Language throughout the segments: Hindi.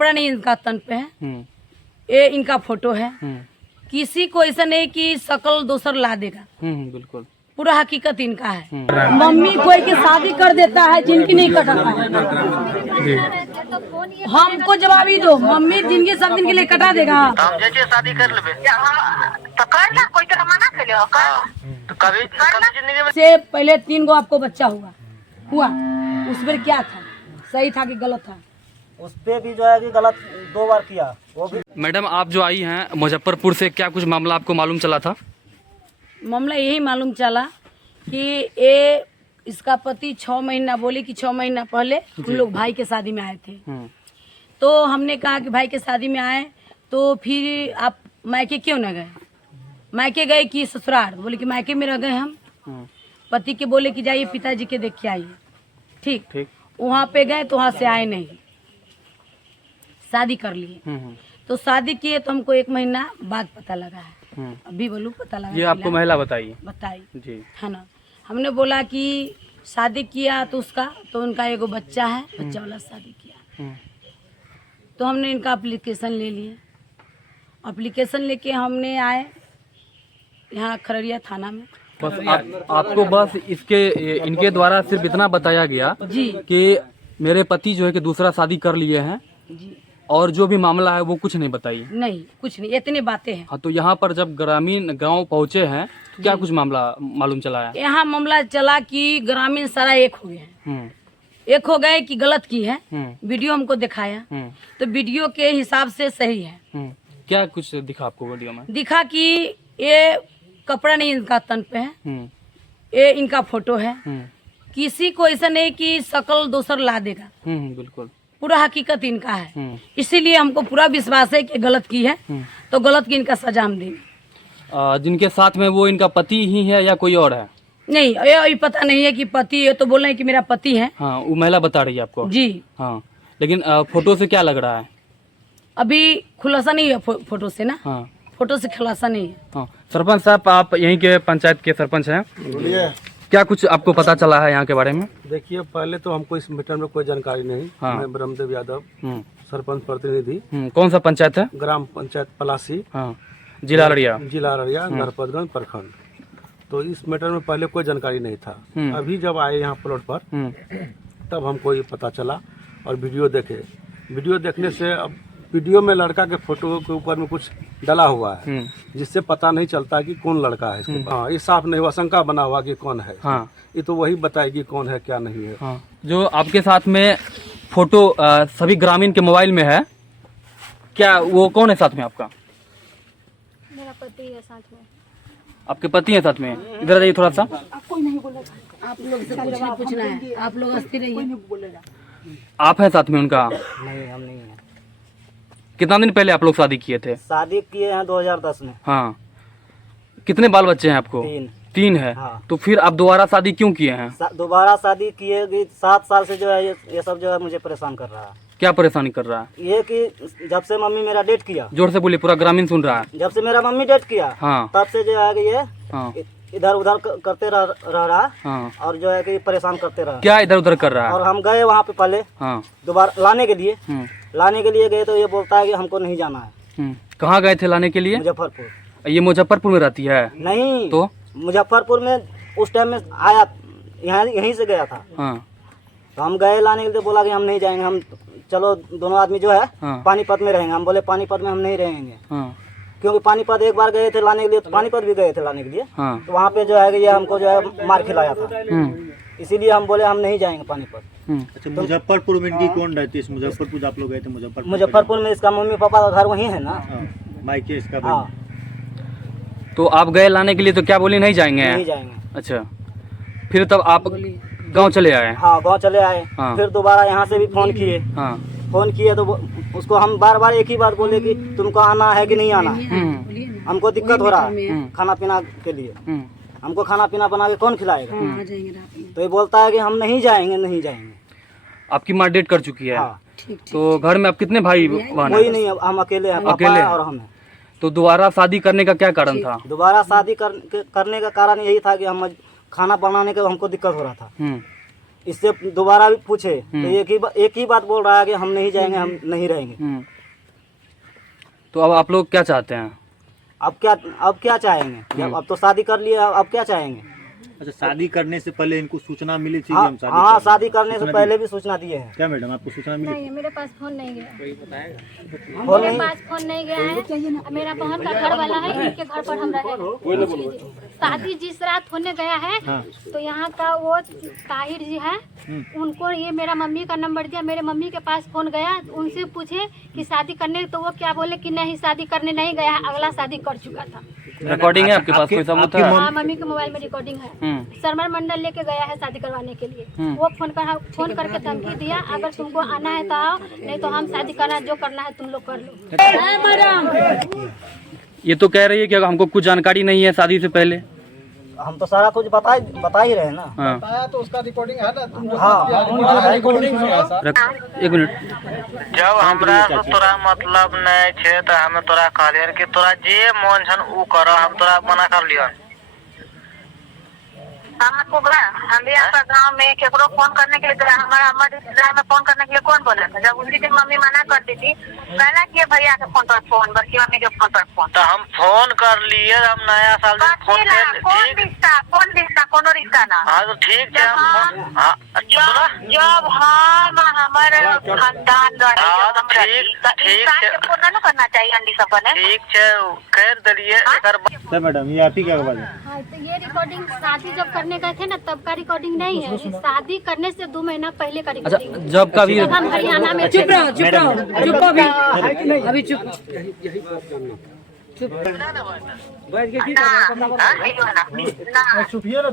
कपड़ा नहीं इनका तन पे है, ये इनका फोटो है। किसी को ऐसा नहीं कि शकल दूसर ला देगा, बिल्कुल पूरा हकीकत इनका है। मम्मी कोई की शादी कर देता है जिनकी नहीं कटाता है, हमको जवाब ही दो। मम्मी जिनकी सब दिन के लिए कटा देगा, हम जैसे शादी कर लेबे तो कर ना, कोई तो मना कर ले तो कभी जिंदगी में से पहले 3 गो आपको बच्चा हुआ उस पर क्या था, सही था कि गलत था? उस पे भी जो है कि गलत 2 बार किया वो भी। मैडम आप जो आई हैं मुजफ्फरपुर से, क्या कुछ मामला आपको मालूम चला था? मामला यही मालूम चला कि ये इसका पति 6 महीना, बोली कि 6 महीना पहले हम लोग भाई के शादी में आए थे। तो हमने कहा कि भाई के शादी में आए तो फिर आप मायके क्यों न गए? मायके गए कि ससुराल? बोले कि मायके में रह गए हम। पति के बोले कि जाइए पिताजी के देख के आइए। ठीक वहाँ पे गए तो वहाँ से आए नहीं, शादी कर लिए। तो शादी किए तो हमको 1 महीना बाद पता लगा है। अभी बोलूँ पता लगा? ये आपको महिला बताई जी, है ना। हमने बोला कि शादी किया तो उनका एगो बच्चा है, बच्चा वाला शादी किया। तो हमने इनका एप्लीकेशन ले लिए। एप्लीकेशन लेके हमने आए यहाँ खरड़िया थाना में। बस आपको बस इनके द्वारा सिर्फ इतना बताया गया जी कि मेरे पति जो है कि दूसरा शादी कर लिए हैं जी, और जो भी मामला है वो कुछ नहीं बताइए। नहीं कुछ नहीं, इतनी बातें हैं। हाँ, तो यहाँ पर जब ग्रामीण गांव पहुँचे हैं तो क्या कुछ मामला मालूम चला है? यहाँ मामला चला कि ग्रामीण सारा एक हो गए हैं। एक हो गए कि गलत की है। वीडियो हमको दिखाया तो वीडियो के हिसाब से सही है। क्या कुछ दिखा आपको वीडियो में? दिखा कि ये कपड़ा नहीं इनका तन पे है, ये इनका फोटो है। किसी को ऐसा नहीं कि शकल दूसर ला देगा, बिल्कुल पूरा हकीकत इनका है। इसीलिए हमको पूरा विश्वास है कि गलत की है तो गलत की इनका सजा हम देंगे। जिनके साथ में वो इनका पति ही है या कोई और है? नहीं, ये पता नहीं है कि पति है, तो बोल रहे हैं कि मेरा पति है। हाँ, वो महिला बता रही है आपको? जी हाँ, लेकिन फोटो से क्या लग रहा है? अभी खुलासा नहीं है फोटो से ना। हाँ, फोटो से खुलासा नहीं है। हाँ। सरपंच साहब, आप यहीं के पंचायत के सरपंच हैं, क्या कुछ आपको पता चला है यहाँ के बारे में? देखिए, पहले तो हमको इस मैटर में कोई जानकारी नहीं। हाँ। मैं ब्रह्मदेव यादव, सरपंच प्रतिनिधि। कौन सा पंचायत है? ग्राम पंचायत पलासी, हाँ, जिला अररिया, नरपतगंज प्रखंड। तो इस मैटर में पहले कोई जानकारी नहीं था। अभी जब आए यहाँ प्लॉट पर तब हमको ये पता चला और वीडियो देखे। वीडियो देखने से अब वीडियो में लड़का के फोटो के ऊपर में कुछ डला हुआ है जिससे पता नहीं चलता कि कौन लड़का है इसके। हाँ, ये साफ नहीं हुआ, शंका बना हुआ कि कौन है। हाँ, ये तो वही बताएगी कौन है क्या नहीं है। हाँ। जो आपके साथ में फोटो सभी ग्रामीण के मोबाइल में है, क्या वो कौन है साथ में आपका? मेरा पति है साथ में। आपके पति हैं साथ में? इधर जाइए थोड़ा सा। आप लोग से कुछ नहीं पूछना है, आप लोग अस्थिर रहिए। आप हैं साथ में उनका? नहीं, हम नहीं है। कितना दिन पहले आप लोग शादी किए थे? शादी किए हैं 2010 में। हाँ, कितने बाल बच्चे हैं आपको? 3 है। हाँ। तो फिर आप दोबारा शादी क्यों किए हैं? दोबारा शादी किए 7 साल से जो है ये सब जो है मुझे परेशान कर रहा है। क्या परेशानी कर रहा है? ये कि जब से मम्मी मेरा डेट किया, जोर से बोलिए, पूरा ग्रामीण सुन रहा है। जब से मेरा मम्मी डेट किया हाँ, तब से जो है कि ये हाँ, इधर उधर करते रह रहा है। हाँ। और जो है कि परेशान करते रहा। क्या इधर उधर कर रहा है? और हम गए वहाँ पे पहले हाँ, दोबारा लाने के लिए गए तो ये बोलता है कि हमको नहीं जाना है। कहाँ गए थे लाने के लिए? मुजफ्फरपुर। ये मुजफ्फरपुर में रहती है? नहीं, तो मुजफ्फरपुर में उस टाइम में आया, यहीं से गया था। हाँ, तो हम गए लाने के लिए, बोला कि हम नहीं जाएंगे, हम चलो दोनों आदमी जो है हाँ। पानीपत में रहेंगे। हम बोले पानीपत में हम नहीं रहेंगे, हाँ, क्योंकि पानीपत एक बार गए थे लाने के लिए, तो पानीपत भी गए थे लाने के लिए। हाँ। तो वहाँ पे जो है कि ये हमको जो है मार खिलाया था। इसीलिए हम बोले हम नहीं जाएंगे पानीपत। अच्छा, मुजफ्फरपुर में इनकी कौन रहती है? मुजफ्फरपुर आप लोग गए थे? मुजफ्फरपुर में इसका मम्मी पापा का घर वहीं है ना। मायके इसका? हाँ। तो आप गए लाने के लिए तो क्या बोले नहीं जाएंगे? नहीं जाएंगे। अच्छा, फिर तब आप गांव चले आए? हाँ, गांव चले आए। हाँ। फिर दोबारा यहाँ से भी फोन किए। हाँ, फोन किए तो उसको हम बार बार एक ही बात बोले कि तुमको आना है कि नहीं आना है। हमको दिक्कत हो रहा है खाना पीना के लिए। हमको खाना पीना बना के कौन खिलाएगा? तो ये बोलता है कि हम नहीं जाएंगे। आपकी माँ डेट कर चुकी है? हाँ। तो घर में आप कितने भाई बहन कोई हैं? नहीं, हम अकेले हैं, अकेले पापा हैं? और हम हैं। तो दोबारा शादी करने का क्या कारण था? दोबारा शादी करने का कारण यही था कि हम खाना बनाने का हमको दिक्कत हो रहा था। इससे दोबारा भी पूछे तो एक ही बात बोल रहा है कि हम नहीं जाएंगे, हम नहीं रहेंगे। तो अब आप लोग क्या चाहते हैं? अब क्या चाहेंगे? अब तो शादी कर लिया, अब क्या चाहेंगे? अच्छा, शादी करने से पहले इनको सूचना मिली थी? हाँ, शादी करने से पहले भी सूचना दिए हैं। क्या मैडम आपको सूचना मिली? नहीं, मेरे पास फोन नहीं गया। मेरे पास फोन नहीं गया है। मेरा बहन का घर वाला है, इनके घर पर हम रहे। शादी जिस रात होने गया है तो यहाँ का वो ताहिर जी है, उनको ये मेरा मम्मी का नंबर दिया। मेरे मम्मी के पास फोन गया, उनसे पूछे कि शादी करने, तो वो क्या बोले कि नहीं शादी करने नहीं गया है, अगला शादी कर चुका था। रिकॉर्डिंग है आपके पास? कोई सबूत है? हाँ, मम्मी के मोबाइल में रिकॉर्डिंग है। सरमर मंडल लेके गया है शादी करवाने के लिए। वो फोन करके धमकी दिया, अगर तुमको आना है तो आओ, नहीं तो हम शादी करना, जो करना है तुम लोग कर लो। ये तो कह रही है कि हमको कुछ जानकारी नहीं है शादी से पहले। हम तो सारा कुछ बता ही रहे ना। हाँ। तो उसका रिकॉर्डिंग है ना? हाँ, एक मिनट। जब हमरा से तोरा मतलब नहीं छे तो हमें तोरा कहलियन कि तोरा जे मन छन उ करो, हम तोरा मना कर लियन। हम भी आपका गांव में केकरो फोन करने के लिए गया, हमारे रिश्तेदार में फोन करने के लिए कौन बोला था? जब उनकी की मम्मी मना करती थी, कहना कि भैया के फोन पर फोन, बड़की मम्मी के फोन पर फोन। तो हम फोन कर लिए, हम नया साल में फोन कौन रिश्ता कोनो रिश्ता ना। हाँ तो ठीक है। जब हम हमारे खानदान फोन नहीं करना चाहिए अंडी सब ने। ठीक है, कर दिए। मैडम ये आप ही क्या बात? हाँ, तो ये रिकॉर्डिंग शादी जब करने गए थे ना तब का रिकॉर्डिंग नहीं है, शादी करने से 2 महीना पहले का अच्छा, रिकॉर्डिंग। जब का भी जब हम हरियाणा में चुप अभी चुप।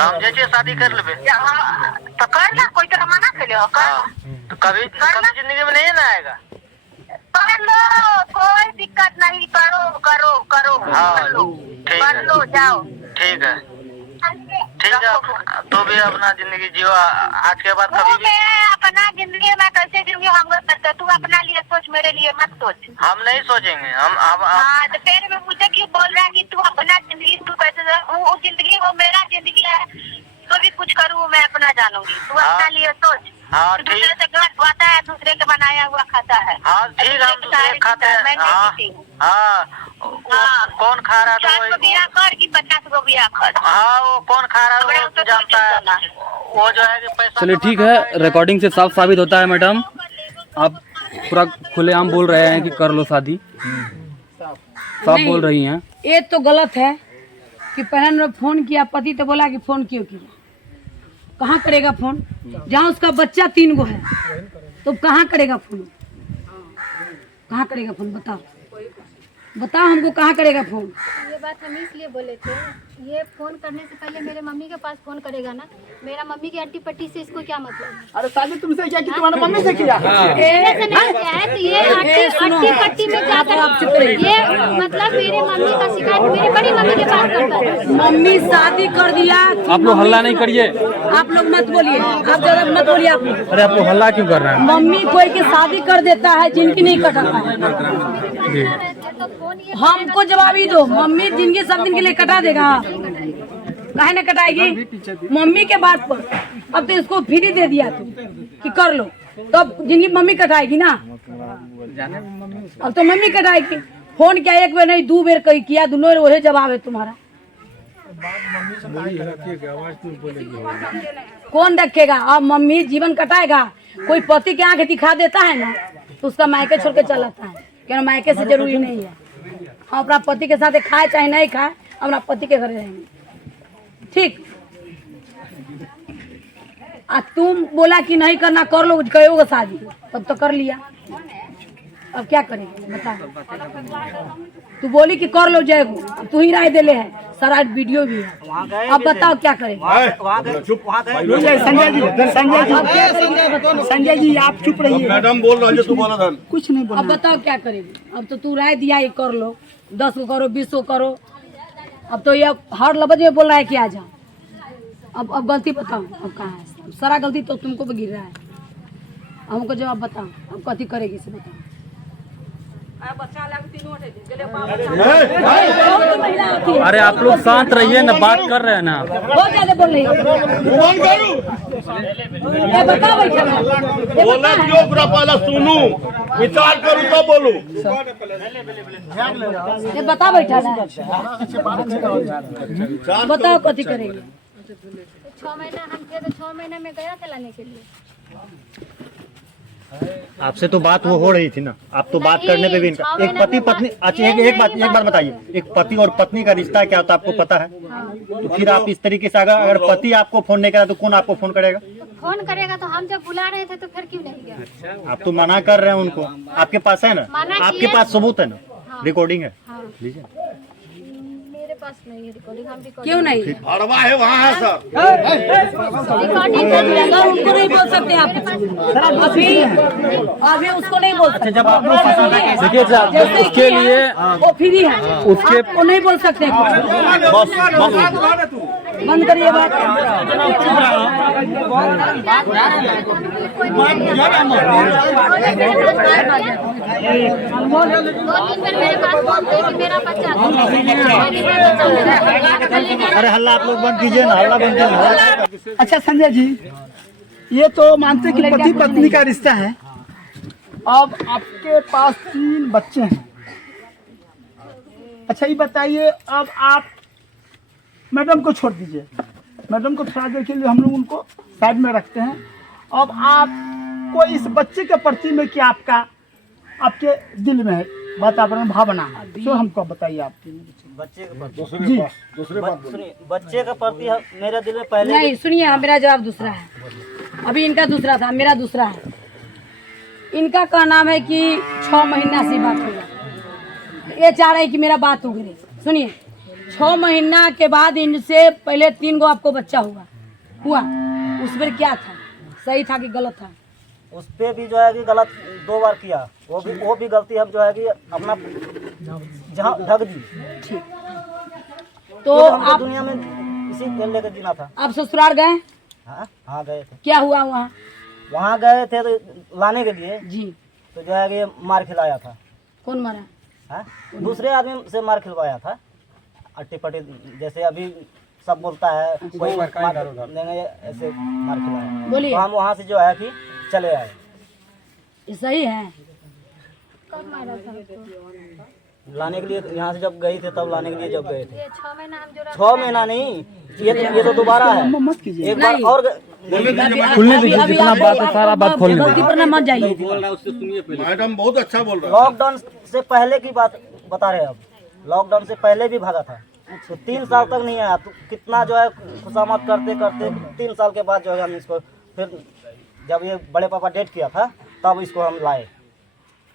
हम जैसे शादी कर लेबे तो कर ना, कोई तरह मना कर लो, तो कभी जिंदगी में नहीं ना आएगा। कर लो, कोई दिक्कत नहीं, करो करो करो। हाँ, कर लो, जाओ। ठीक है, ठीक है। तो भी अपना जिंदगी जियो, आज के बाद कभी भी अपना जिंदगी में कैसे जिंदगी हम करते, तू अपना लिए सोच, मेरे लिए मत सोच। हम नहीं सोचेंगे। हम हाँ, तो फिर भी मुझे क्यों बोल रहा है कि तू अपना जिंदगी, तू कैसे? वो जिंदगी, वो मेरा जिंदगी है, तो भी कुछ करूँ मैं अपना जानूंगी। तू अपना लिए सोच। हाँ, दूसरे से गलत खाता है, दूसरे का बनाया हुआ खाता है। हाँ ठीक है, हम दूसरे खाते हैं। हाँ, कौन खा रहा था? 50 बिया कर कि 50 को बिया कर? हाँ, वो कौन खा रहा है वो जानता है। वो जो है कि पैसा। चलिए ठीक है, रिकॉर्डिंग से साफ साबित होता है मैडम, आप पूरा खुलेआम बोल रहे हैं कि कर लो शादी, साफ बोल रही हैं। ये तो गलत है कि पहले फोन किया, पति तो बोला कि फोन क्यों किया? कहाँ करेगा फोन? जहाँ उसका बच्चा 3 गो है तो कहाँ करेगा फोन? कहाँ करेगा फोन? बताओ हमको, कहाँ करेगा फोन? ये बात हम इसलिए बोले थे, ये फोन करने से पहले मेरे मम्मी के पास फोन करेगा ना। मेरा मम्मी की अट्टी पट्टी से इसको क्या मतलब है? अरे शादी तुमसे क्या की तुम्हारे मम्मी से किया? ऐसे नहीं किया है, तो ये अट्टी पट्टी में क्या कर, ये मतलब मेरे मम्मी का शिकायत मेरी बड़ी मम्मी के पास करता है। मम्मी शादी कर दिया। आप लोग हल्ला नहीं करिए, आप लोग मत बोलिए, आप ज्यादा मत बोलिए। आप लोग, अरे आप लोग हल्ला क्यों कर रहे हैं? मम्मी कोई की शादी कर देता है, जिनकी नहीं कटाता है। तो फोन ये हमको जवाब ही दो, मम्मी जिंदगी सब दिन के लिए कटा देगा? काहे न कटाएगी? मम्मी के बात पर अब तो इसको फ्री दे दिया तू कि कर लो, तो अब जिंदगी मम्मी कटाएगी ना। अब तो मम्मी कटाएगी। फोन क्या एक बार नहीं 2 बेर कही किया, दोनों वही जवाब है तुम्हारा। कौन रखेगा? अब मम्मी जीवन कटाएगा। कोई पति के आंख दिखा देता है ना तो उसका मायके छोड़ के चलाता है, क्यों? मायके से जरूरी नहीं है। हम अपना पति के साथ खाए चाहे नहीं खाए, अपना पति के घर रहेंगे, ठीक? तुम बोला कि नहीं करना, कर लो, कहोगे शादी, तब तो कर लिया। अब क्या करेंगे बताओ? तू बोली कि कर लो जयगो, अब तू ही राय दे ले है, सारा वीडियो भी है। अब बताओ क्या करेंगे? संजय जी आप चुप रहिए, मैडम बोल रहा है, कुछ नहीं बोल। अब बताओ क्या करेगी? अब तो तू राय दिया, ये कर लो, 10 को करो, 20 को करो। अब तो ये हर लफ्ज में बोल रहा है कि आ जाओ। अब गलती बताओ, अब कहाँ है? सारा गलती तो तुमको भी गिर रहा है। हमको जवाब बताओ, अब कथी करेगी से बताओ। अरे आप लोग शांत रहिए ना, बात कर रहे हैं ना। बहुत ज्यादा बोल रही है। ये बता बैठा है। बोले जो पूरा पहले सुनू विचार करूँ तो बोलू ये बता बैठा ना, बताओ कथी करेंगे। 6 महीना हम थे तो 6 महीना में गया था लाने के लिए। आपसे तो बात वो हो रही थी ना, आप तो बात करने पे भी इनका एक पति पत्नी। अच्छा एक बात बताइए, एक पति और पत्नी का रिश्ता क्या होता है आपको पता है? तो फिर आप इस तरीके से अगर पति आपको फोन नहीं करा तो कौन आपको फोन करेगा? तो फोन करेगा तो हम जब बुला रहे थे तो फिर क्यों नहीं गया? आप तो मना कर रहे हैं उनको, आपके पास है ना, मना आपके किए। पास सबूत है ना, रिकॉर्डिंग है, हाँ। लीजिए। मेरे पास नहीं है रिकॉर्डिंग, हम रिकॉर्डिंग क्यों नहीं? भड़वा है वहाँ है सर। रिकॉर्डिंग कर लिया। सर उनको नहीं बोल सकते आप, अभी उसको नहीं बोल सकते। जब आप देखिए साहब, उसके लिए वो फ्री है, उसके आपको नहीं बोल सकते। बंद करिए बात। दो तीन बार मेरे पास फोन थे कि मेरा बच्चा था। अरे हल्ला आप लोग बंद कीजिए ना, हल्ला बंद कीजिए। अच्छा संजय जी, ये तो मानते कि पति पत्नी का रिश्ता है। अब आपके पास 3 बच्चे हैं। अच्छा ये बताइए, अब आप मैडम को छोड़ दीजिए, मैडम को थोड़ा देर के लिए हम लोग उनको साइड में रखते हैं। अब आपको इस बच्चे के प्रति में क्या आपके दिल में है वातावरण भावना, जो हमको बताइए आप। बच्चे के प्रति जी सुनिए, बच्चे के प्रति मेरे दिल में पहले नहीं सुनिए, हाँ, मेरा जवाब दूसरा है। अभी इनका दूसरा था, मेरा दूसरा है। इनका का नाम है कि 6 महीना से बात होगा, ये चाह रहे हैं कि मेरा बात उगरे। सुनिए, 6 महीना के बाद इनसे पहले 3 गो आपको बच्चा हुआ, उस पर क्या था, सही था कि गलत था? उस पे भी जो है कि गलत 2 बार किया, वो भी गलती हम जो है कि अपना जहाँ ढक दी। तो हमको आप दुनिया में इसी को लेकर जीना था। आप ससुराल गए? हाँ गए थे। क्या हुआ वहाँ? वहाँ गए थे तो लाने के लिए जी, तो जो है कि मार खिलाया था। कौन मारा? हाँ? दूसरे आदमी से मार खिलवाया था, अट्टी पट्टी जैसे अभी सब बोलता है, कोई मार देंगे ऐसे मार खिलाया। बोलिए। तो हम वहाँ से जो है कि चले आए। ये सही है? कब मारा था? लाने के लिए यहाँ से जब गए थे तब लाने के लिए जब गए थे। ये 6 महीना हम जो 6 महीना नहीं, ये तो दोबारा है। मत कीजिए। एक बार और खुलने दीजिए, जितना बात है सारा बात खोलने गलती पर न मत जाइए। मैडम बहुत अच्छा बोल रहा है। लॉकडाउन से पहले की बात बता रहे हैं। अब लॉकडाउन से पहले भी भागा था, तो 3 साल तक नहीं आया। तो कितना जो है खुशामद करते करते 3 साल के बाद जो है हम इसको फिर जब ये बड़े पापा डेट किया था तब इसको हम लाए।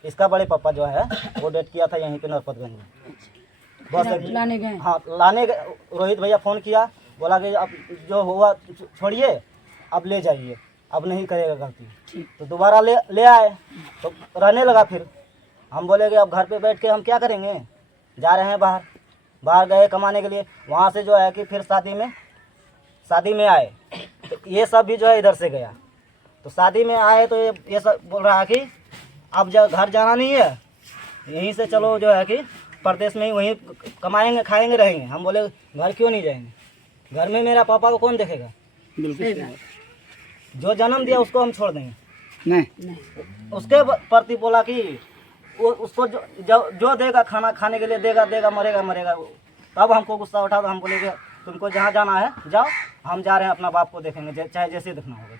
इसका बड़े पापा जो है वो डेट किया था यहीं पे नरपतगंज में। बस लाने गए? हाँ लाने गए। रोहित भैया फ़ोन किया, बोला कि अब जो हुआ छोड़िए, अब ले जाइए, अब नहीं करेगा गलती। तो दोबारा ले आए तो रहने लगा। फिर हम बोले कि अब घर पे बैठ के हम क्या करेंगे, जा रहे हैं बाहर गए कमाने के लिए। वहाँ से जो है कि फिर शादी में आए तो ये सब भी जो है इधर से गया। तो शादी में आए तो ये सब बोल रहा है कि अब जब घर जाना नहीं है, यहीं से चलो जो है कि प्रदेश में ही वहीं कमाएंगे खाएंगे रहेंगे। हम बोले घर क्यों नहीं जाएंगे, घर में मेरा पापा को कौन देखेगा। जो जन्म दिया उसको हम छोड़ देंगे नहीं। उसके प्रति बोला कि वो उसको जो देगा खाना खाने के लिए देगा मरेगा। तब हमको गुस्सा उठा तो हम बोले कि तुमको जहाँ जाना है जाओ, हम जा रहे हैं अपना बाप को देखेंगे, चाहे जैसे देखना होगा।